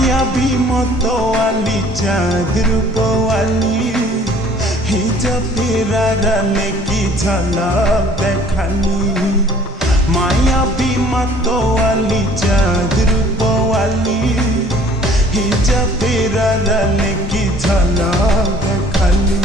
মায়াবী মতোয়ালি চাঁদ রূপওয়ালি হিজাবের আড়ালে কি ঝলক দেখালি মায়াবী মতোয়ালি চাঁদ রূপওয়ালি হিজাবের আড়ালে কি ঝলক দেখালি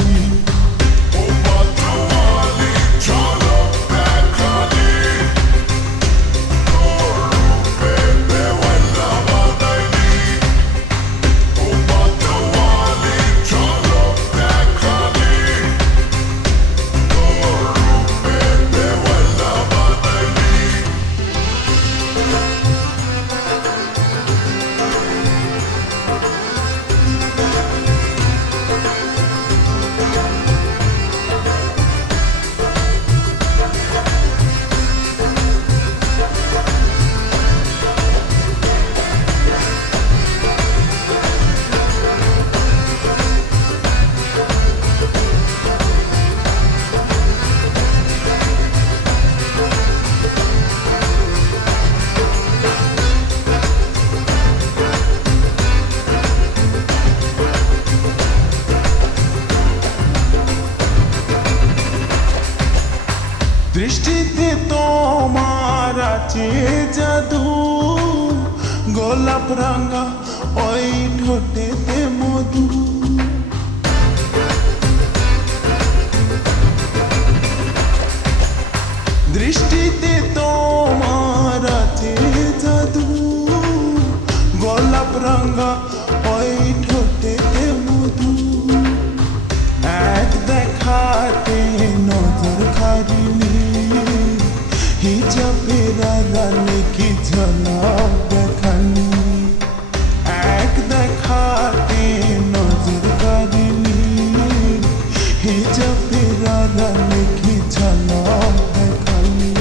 দৃষ্টিতে তোমার আছে জাদু গোলাপ রাঙা ওই ঠোঁটেতে মধু দৃষ্টিতে তোমার আছে জাদু গোলাপ রাঙা ওই ঠোঁটেতে মধু এক দেখাতে নজর কাড়িলি হিজাবের আড়ালে কি ঝলক দেখালি এক দেখাতে নজর কাড়িলি হিজাবের আড়ালে কি ঝলক দেখালি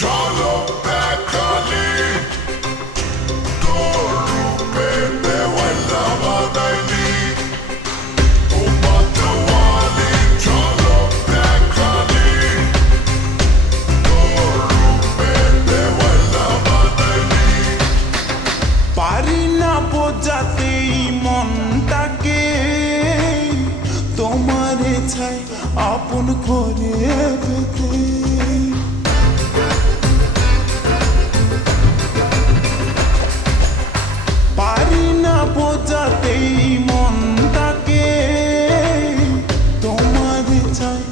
ঝলক দেখালি তোর রূপে বেওয়ালা বাদাইলি পারি না বোঝাতে মনটাকে তোমারে ছাই আপন করে পেতে পারি না বোঝাতে মনটাকে তোমারে ছাই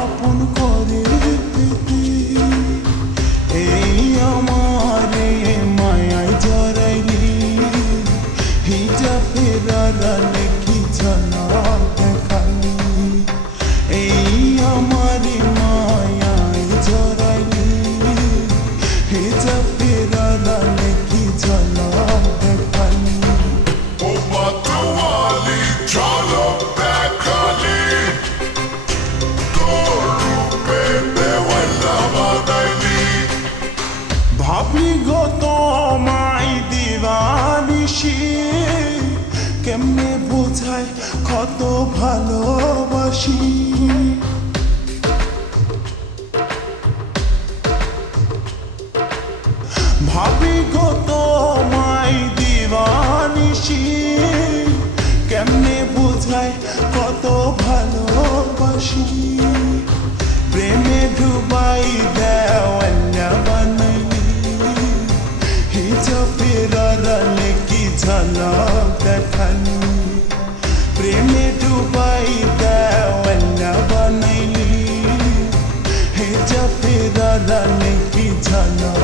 আপন করে পেতে এই আমারে মায়ায় জড়াইলি হিজাবের আড়ালে কি ঝলক দেখালি এই আমারে মায়ায় জড়াইলি হিজাবের আড়ালে কি ঝলক দেখালি ঝলক দেখালি তোর রূপে বেওয়ালা বাদাইলি ভাবি গো তোমায় দিবানিশি কেমনে বোঝায় কত ভালোবাসি ভাবি গো তোমায় দিবানিশি কেমনে বোঝায় কত ভালোবাসি প্রেমে ডুবাই দেওয়ালা বানাইলি হিজাবের আড়ালে কি ঝলক দেখালি প্রেমে ডুবাই দেওয়ালা বানাইলি হিজাবের আড়ালে কি ঝলক